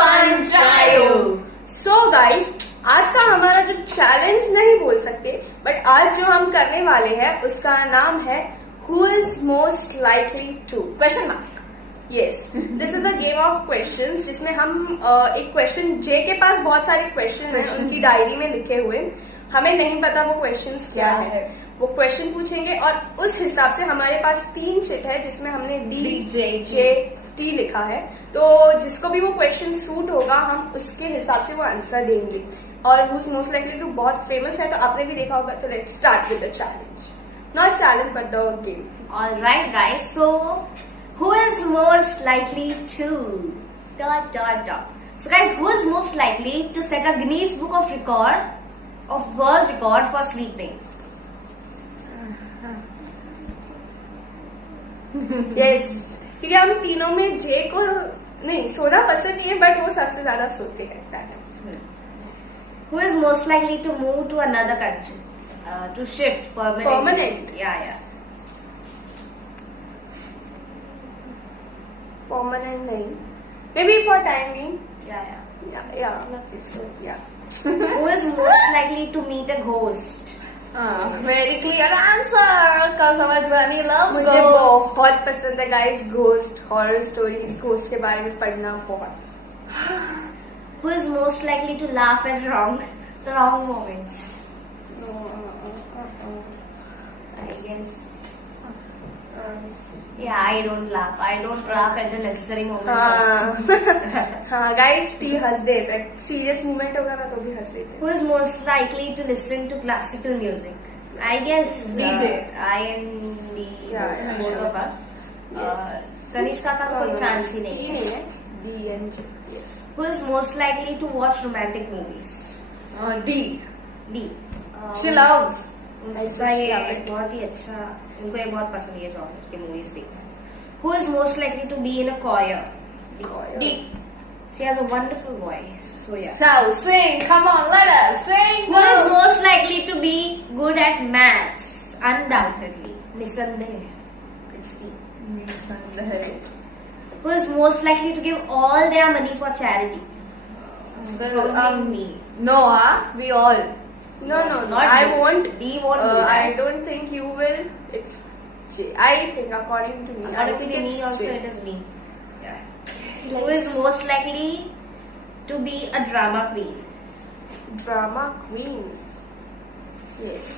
Fun trio. So guys, आज का हमारा जो चैलेंज नहीं बोल सकते, बट आज जो हम करने वाले हैं उसका नाम है who is most likely to question mark. Yes, this is a game of questions जिसमें हम एक क्वेश्चन, जे के पास बहुत सारे क्वेश्चन हैं उनकी डायरी में लिखे हुए, हमें नहीं पता वो क्वेश्चंस क्या है। वो क्वेश्चन पूछेंगे और उस हिसाब से हमारे पास 3 चिट है जिसमें हमने DJT लिखा है। तो जिसको भी वो क्वेश्चन सूट होगा हम उसके हिसाब से वो आंसर देंगे। और who is most likely to बहुत फेमस है, तो आपने भी देखा होगा। तो let's start with the challenge, not challenge but the game. Alright guys, so who is most likely to So guys, who is most likely to set a Guinness Book of World Record for sleeping? Yes, क्योंकि हम तीनों में जे को नहीं सोना पसंद नहीं है, बट वो सबसे ज्यादा सोते हैं। Who is most likely to move to another country? To shift permanently? Permanent? Yeah. Permanent नहीं, may be for time being. Yeah. Yeah. Who is most likely to meet a ghost? Very clear answer. कल समझ बनी love मुझे बहुत पसंद है guys ghost, horror stories, ghost के बारे में पढ़ना बहुत। Who is most likely to laugh at the wrong moments? I guess. Yeah, I don't laugh. I don't laugh at the necessary moments also. हाँ गाइस, भी हंस देते हैं, सीरियस मोमेंट होगा ना तो भी हंस देते हैं। Who is most likely to listen to classical music? I guess DJ. I and D, Yeah, both of us. Kanishka का तो कोई चांस ही नहीं है. B and J. Yes. Who is most likely to watch romantic movies? D D. She loves उसका ये बहुत ही अच्छा, उनको ये बहुत पसंद है जॉनर के मूवीज देखना. Who is most likely to be in a choir? D She has a wonderful voice. So yeah. So sing, come on, let us sing. Who is most likely to be good at maths? Undoubtedly, Nisandeh. It's me. Who is most likely to give all their money for charity? Probably me. No, we all. No, Not I D. won't. D won't do that. I don't think you will. It's J. I think according to me. I According think to me it's also J. it is me. Who is most likely to be a drama queen? Drama queen. Yes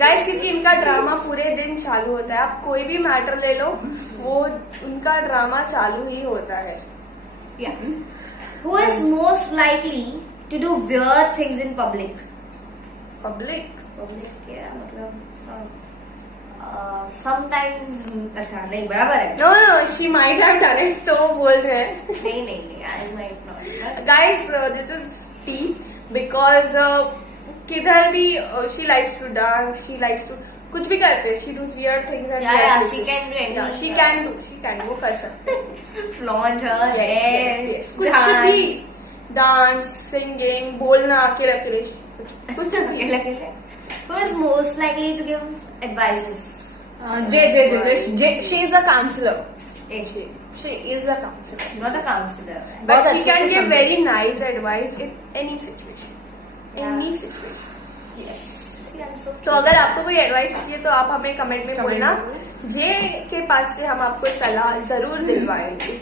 guys, क्योंकि इनका drama पूरे दिन चालू होता है। आप कोई भी मैटर ले लो, वो उनका ड्रामा चालू ही होता है। Yeah. Who is most likely to do weird things in public? Public क्या मतलब? Sometimes अच्छा नहीं, बराबर है. No, she might have done it, तो वो बोल रहे हैं। नहीं, I might not. Guys, this is T, because किधर भी she likes to dance, she likes to कुछ भी करते हैं, she does weird things and Yeah, she can do anything. She can वो कर सकते हैं। Flaunt her hair. कुछ भी, डांस, सिंगिंग, बोलना, अकेले कुछ भी। Who is most likely to give advices? J. She is a counselor. Actually, She is a counselor. not a counselor. But बहुत she अच्छे can से give समझे। very nice advice in any situation. Yeah. Any situation. Yes. See, I'm so तो अगर आपको कोई advice चाहिए तो आप हमें कमेंट में बोलना। जे के पास से हम आपको सलाह जरूर दिलवाएंगे।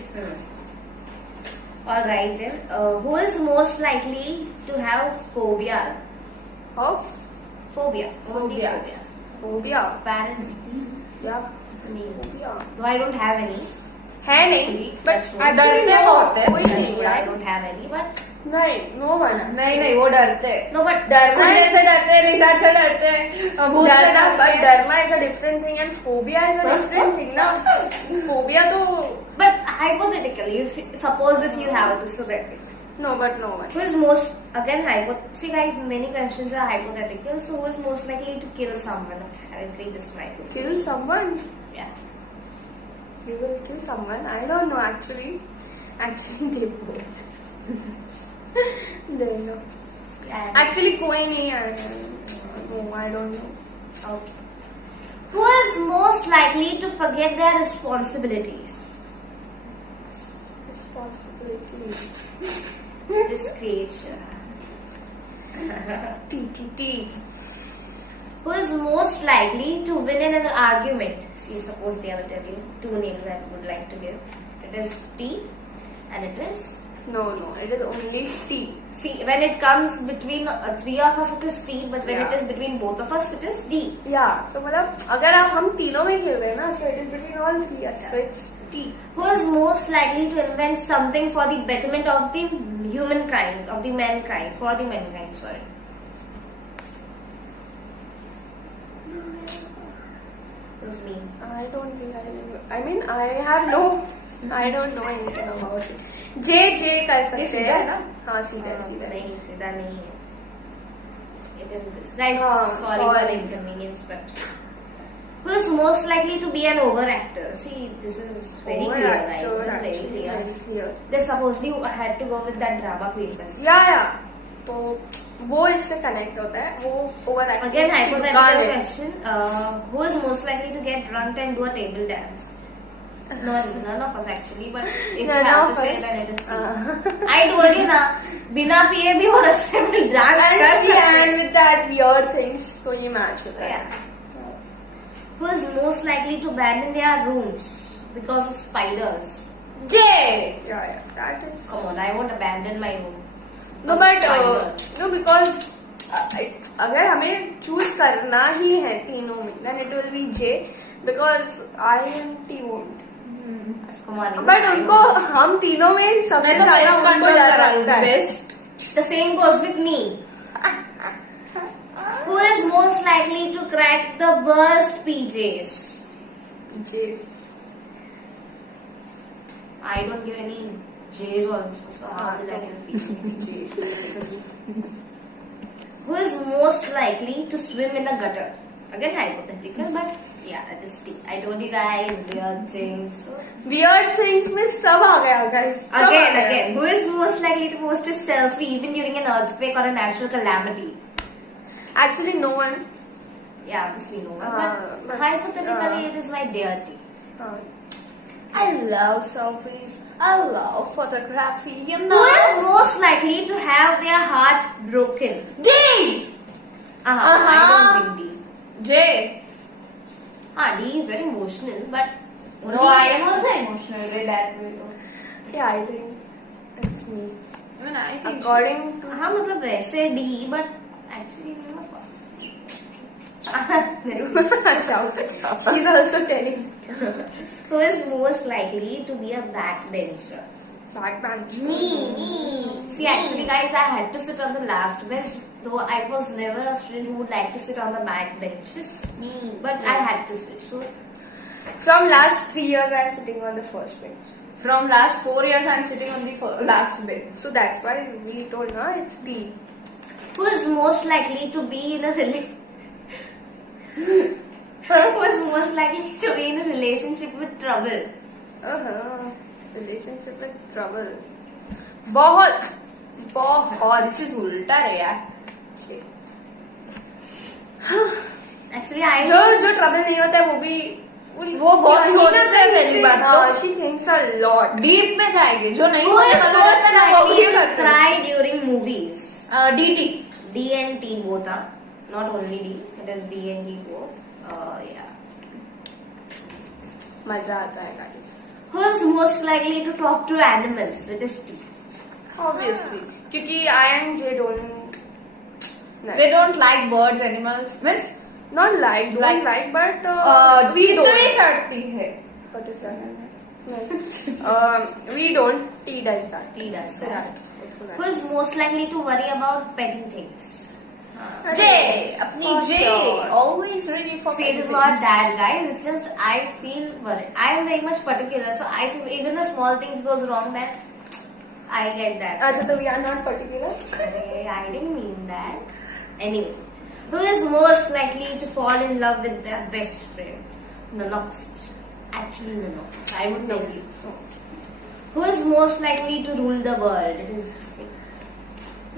All right then. Who is most likely to have phobia? Of Phobia. Phobia. Phobia Apparently, या me. Phobia Though I don't have any. है नहीं, बट डरते बहुत है। कोई नहीं I यार। don't have any. But नहीं, नो वन। नहीं वो डरते हैं। no, but डरना कुत्ते है, से डरते हैं, लिसार्ड से डरते हैं, भूत से डरना, डरते but हैं। डरना is a different thing and phobia is a different thing ना। फोबिया तो hypothetically, suppose if you have to, so that. No, but no one. Who is most, again, see guys, many questions are hypothetical, so who is most likely to kill someone? Apparently this might be. Kill someone? Yeah. You will kill someone? I don't know actually. Actually they both. They know. Yeah. Actually कोई नहीं है। No, I don't know. Okay. Who is most likely to forget their responsibilities? possibility. This creature. T. Who is most likely to win in an argument? See, suppose I will tell you two names I would like to give. It is T and it is... No, it is only T. See, when it comes between three of us, it is T, but when Yeah. it is between both of us, it is D. Yeah, so मतलब अगर आप हम तीनों में खेल रहे हैं ना, so it is between all three us. So it's T. Who is most likely to invent something for the betterment of the humankind, of the mankind, for the mankind, sorry. It was me. I don't think I mean, I don't know anything about it. J कर सकते सीधा है ना? हाँ सीधा नहीं सीधा नहीं है. It is this. Guys, हाँ, sorry for the sorry. inconvenience, but who is most likely to be an overactor? See, this is very clear, guys. This is very clear. They supposedly had to go with that drama queen question. या तो वो इससे connect होता है, वो over Again, hypothetical question. Who is most likely to get drunk and do a table dance? No, none of us actually, but if None you have of to say, us. then it is true. I told you ना, बिना पिए भी वो रस्ते में dance कर सकते हैं. and with that weird things तो ये मैच होता है. Yeah. Who is most likely to abandon their rooms because of spiders? J. Yeah, that is. Come on, I won't abandon my room. No, because but of spiders. no, because अगर हमें choose करना ही है तीनों में, then it will be J because I and T won't. Come on, even But I उनको won't. हम तीनों में सबसे मैं तो ज्यादा बेस्ट उनको कंट्रोल डर करा लगता है. Best. The same goes with me. Who is most likely to crack the worst PJs? J. I don't give any J's also, so how will I give PJ? Who is most likely to swim in a gutter? Again hypothetical, but yeah, that is T. I told you guys weird things. So Weird things में सब आ गया guys. सब आ गया. again, who is most likely to post a selfie even during an earthquake or a natural calamity? Actually, no one. Yeah, obviously no one. but, But hypothetically, it is my dear T. I love selfies. I love photography. You Who know. is most likely to have their heart broken? D. I don't think D. J. D is very emotional, but No, I am also emotional with that way though. Yeah, I think it's me. Even I think. According to हाँ मतलब वैसे D, but actually none of us. she's also telling. Who is most likely to be a backbencher? Backbench. Me. See, actually, guys, I had to sit on the last bench, though I was never a student who would like to sit on the back benches. Me. But I had to sit. So, From last 3 years, I'm sitting on the first bench. From last 4 years, I'm sitting on the last bench. So that's why we told her it's D. who is most likely to be in a who is most likely to be in a relationship with trouble? Relationship with trouble. बहुत. This is उल्टा रे यार. Actually, I जो trouble नहीं होता है वो भी वो बहुत सोचते हैं पहली बात तो. She thinks a lot. Deep में जाएंगे. जो नहीं who is होता most है ना वो likely भी to करते हैं. cry during movies? DT. D and T both are. Not only D, it is D and D both. Yeah. मजा आता है guys. Who is most likely to talk to animals? It is T. Obviously. क्योंकि I and J don't. They don't like birds, animals. Means Not like, don't like, but we चितड़ी don't. चढ़ती है. What is that? We don't. T does that. T does So that. that. Who is most likely to worry about petty things? J. अपनी For J. sure. Always ready for See, it is not that, guys. It's just I feel worried. I am very much particular, so I feel even a small things goes wrong, then I get that. अच्छा तो we are not particular. I didn't mean that. Anyway, who is most likely to fall in love with their best friend? None of us. Actually, none of us. I would tell you. Who is most likely to rule the world? It is.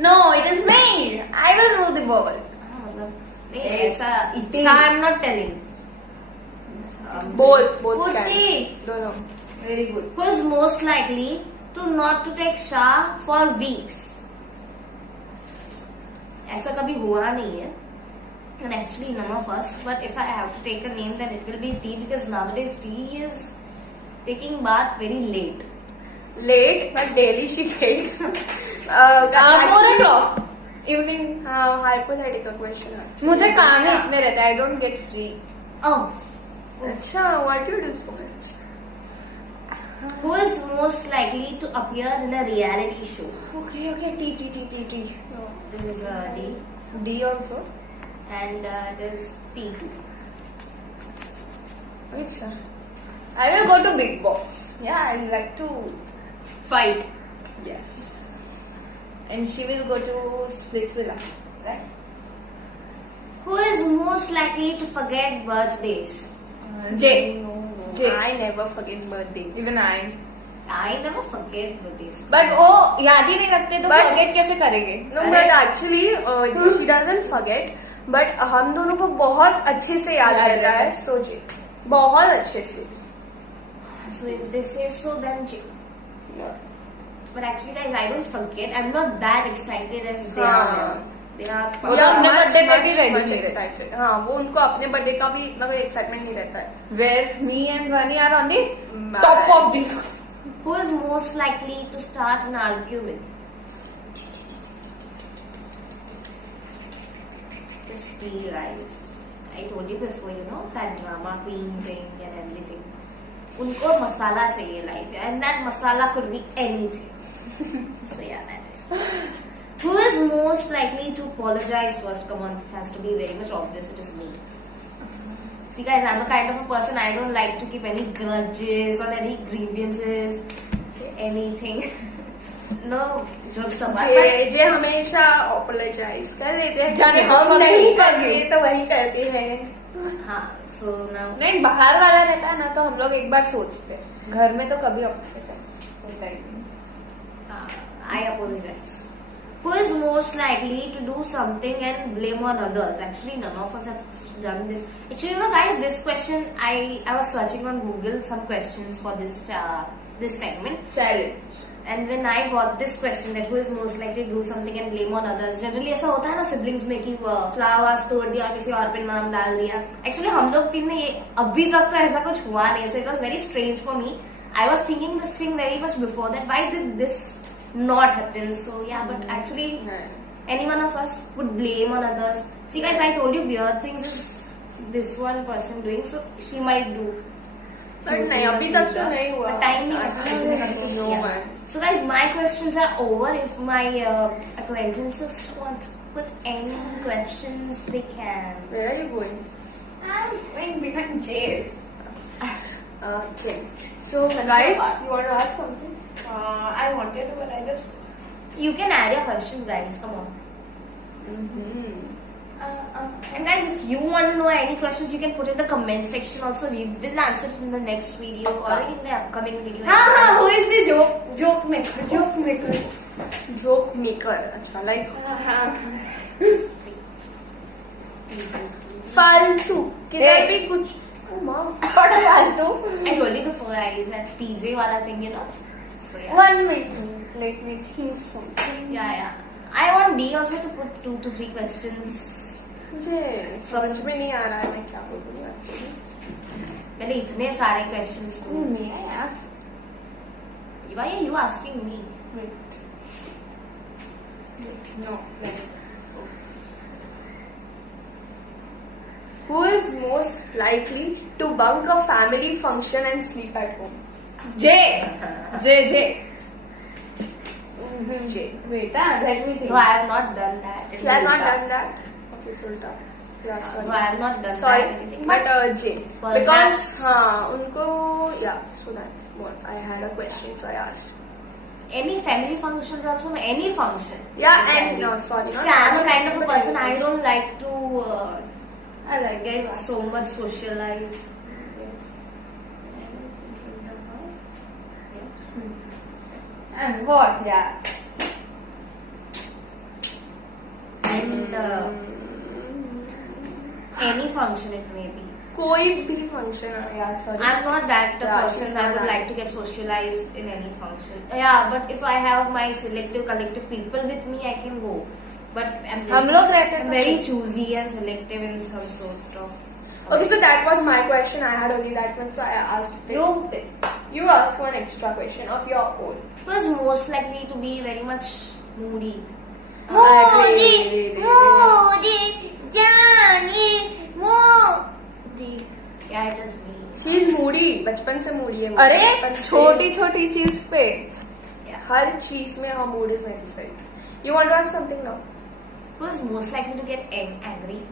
No, it is me. I will rule the world. नहीं ऐसा इच्छा I am not telling. Both Both can. T. दोनों. Very good. Who is most likely to not to take shower for weeks. ऐसा कभी हुआ नहीं है. And actually none of us. But if I have to take a name, then it will be T, because nowadays T is taking bath very late. Late, but daily she takes. 4 o'clock evening. Hypothetical question. actually. मुझे काम ही इतने रहते हैं. I don't get free. Oh. अच्छा, what do you do so much? Who is most likely to appear in a reality show? Okay. T. This is D. D also. And it is T2. Which sir? I will go to Big Boss. Yeah, I like to Fight. yes. And she will go to Splitsvilla, right? Who is most likely to forget birthdays? J. J. I never forget birthday. Even I. I never forget birthdays. But वो याद ही नहीं रखते तो But- forget कैसे करेंगे? No, but actually she doesn't forget. But हम दोनों को बहुत अच्छे से याद याद रहता है. रहता है. So J. बहुत अच्छे से. So if they say so, then J. But actually, guys, I don't forget. I'm not that excited as they हाँ. are. They are. वो तो अपने birthday पे भी ready much थे. excited. हाँ, वो उनको अपने बर्थडे का भी मतलब एक्साइटमेंट नहीं रहता है. Where me and Vani are on the Bye. top of the. Who is most likely to start an argument? Just the guys. I told you before, you know, that drama queen thing and everything. उनको मसाला चाहिए life में, and that masala could be anything. So yeah, that is. Who is most likely to apologize first? Come on, this has to be very much obvious. It is me. See, guys, I'm a kind of a person. I don't like to keep any grudges or any grievances, anything. No jokes apart. but- जे हमेशा apologize कर देते हैं. जाने कि हम हम नहीं नहीं करते तो वही करते हैं. हाँ, so now नहीं बाहर वाला रहता है ना तो हम लोग एक बार सोचते हैं. घर में तो कभी होता ही नहीं. I apologize. Who is most likely to do something and blame on others? Actually, none of us have done this. Actually, you know, guys, this question I was searching on Google some questions for this segment. Challenge. And when I got this question that who is most likely to do something and blame on others, generally ऐसा होता है ना siblings में कि flowers तोड़ दिया और किसी और पे नाम डाल दिया. Actually हम लोग तीन में ये अभी तक तो ऐसा कुछ हुआ नहीं. So it was very strange for me. I was thinking this thing very much before that. Why did this not happen? So yeah, but actually any one of us would blame on others. See guys, I told you weird things is this one person doing, so she might do. But नहीं, अभी तक तो नहीं हुआ. But time नहीं है, किसी ने कभी कुछ No किया. man. So guys, my questions are over. If my acquaintances want to put any questions, they can. Where are you going? I'm going behind jail. Okay. So guys, what? you want to ask something? I wanted to, but I just. You can add your questions, guys. Come on. And guys, if you want to know any questions, you can put in the comment section. Also, we will answer it in the next video or in the upcoming video. हाँ, who is the joke maker? Joke maker. Joke maker. अच्छा, like फालतू. किधर भी कुछ. Oh mom. What a फालतू. I told you before, guys, that PJ wala thing, you know. So yeah. 1 minute. Let me think something. Yeah. I want D also to put 2 to 3 questions. मुझे समझ में नहीं आ रहा है मैं क्या बोलूँ. मैंने इतने सारे questions Who to. may I ask? Why are you asking me? Wait. No. Like. Who is most likely to bunk a family function and sleep at home? J. J. J. Wait, let me think. No, I have not done that. You have not done that? Okay, Sulta. Yeah, sorry. No, I have not done Sorry, that. Anything. but J. Well, Because that's- हाँ उनको yeah, so that's what I had a question, so I asked. Any family functions also, any function. Yeah, and Family. no, sorry, not See, I am a family, kind of a but person. any I don't like to. I like get that. so much socialized. And what? Yeah. And any function it may be. कोई भी function है यार, sorry. I'm not that Yeah, person she's that not would that. like to get socialized in any function. Yeah, but if I have my selective collective people with me, I can go. But हम लोग रहते I'm तो very फिर- choosy and selective in some sort of. Okay, so that was my question. I had only that one, so I asked it. You asked one extra question of your own. Was most likely to be very much moody. Yeah, it is me. She is moody. बचपन से moody है. अरे बचपन से छोटी छोटी चीज पे हर चीज में हाँ mood is necessary. You want to ask something now? Was most likely to get angry.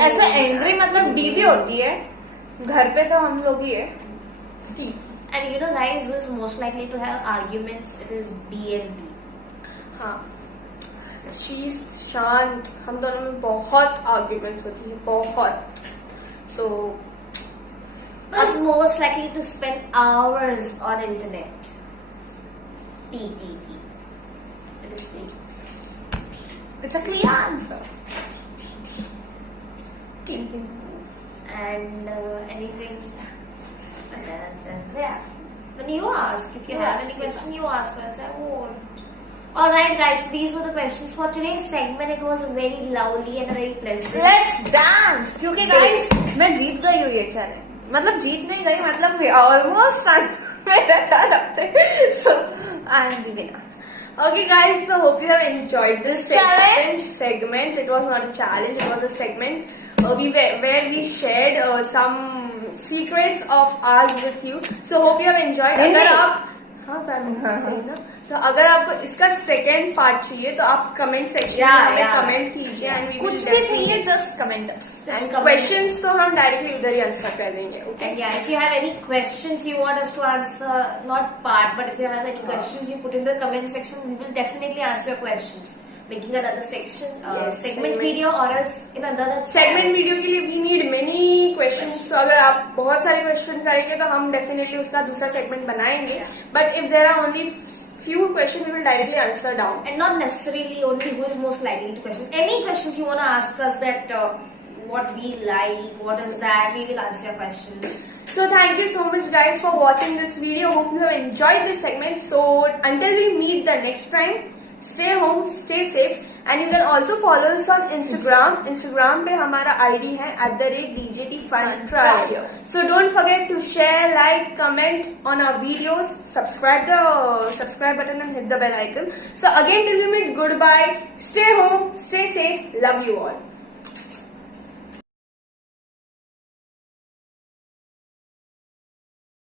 ऐसे एंग्री मतलब डी भी होती है, घर पे तो हम लोग ही है. T. And you know, guys, who is most likely to have arguments? It is D and B. हाँ. She's शांत. हम दोनों में बहुत arguments होती है, बहुत. So Was most likely to spend hours on internet. T. It is T. It's a clear answer. T. And anything. And then yes. Then you ask. If you have any question, you ask. Once I won't. Alright, guys. So these were the questions for today's segment. It was very lovely and very pleasant. Let's dance. क्योंकि guys मैं जीत गई हूँ ये challenge. मतलब जीत नहीं गई, मतलब almost मेरा थे. So I am the winner. Okay, guys, so hope you have enjoyed this Challenge. segment. It was not a challenge; it was a segment where we shared some secrets of ours with you. So hope you have enjoyed. नहीं, अगर नहीं. आप सही ना, तो अगर आपको इसका सेकेंड पार्ट चाहिए तो आप कमेंट सेक्शन में कमेंट कीजिए and we will कुछ भी definitely- चाहिए जस्ट कमेंट. And questions तो हम डायरेक्टली उधर ही आंसर कर देंगे. Okay. And yeah, if you have any questions you want us to answer, not part, but if you have any questions, you put in the comment section. We will definitely answer your questions. Making another section, Yes, segment segment. video, or else in another segment video के लिए we need many questions. तो अगर आप बहुत सारे question करेंगे तो हम डेफिनेटली उसका दूसरा सेगमेंट बनाएंगे. But if there are only few questions, we will directly answer down. And not necessarily only who is most likely to question. Any questions you want to ask us, that what we like, what is that, we will answer your questions. So thank you so much guys for watching this video. Hope you have enjoyed this segment. So until we meet the next time, stay home, stay safe, and you can also follow us on Instagram. Instagram पे हमारा ID है @DJTFunTrial. So don't forget to share, like, comment on our videos, subscribe button and hit the bell icon. So again till we meet, goodbye. Stay home, stay safe. Love you all.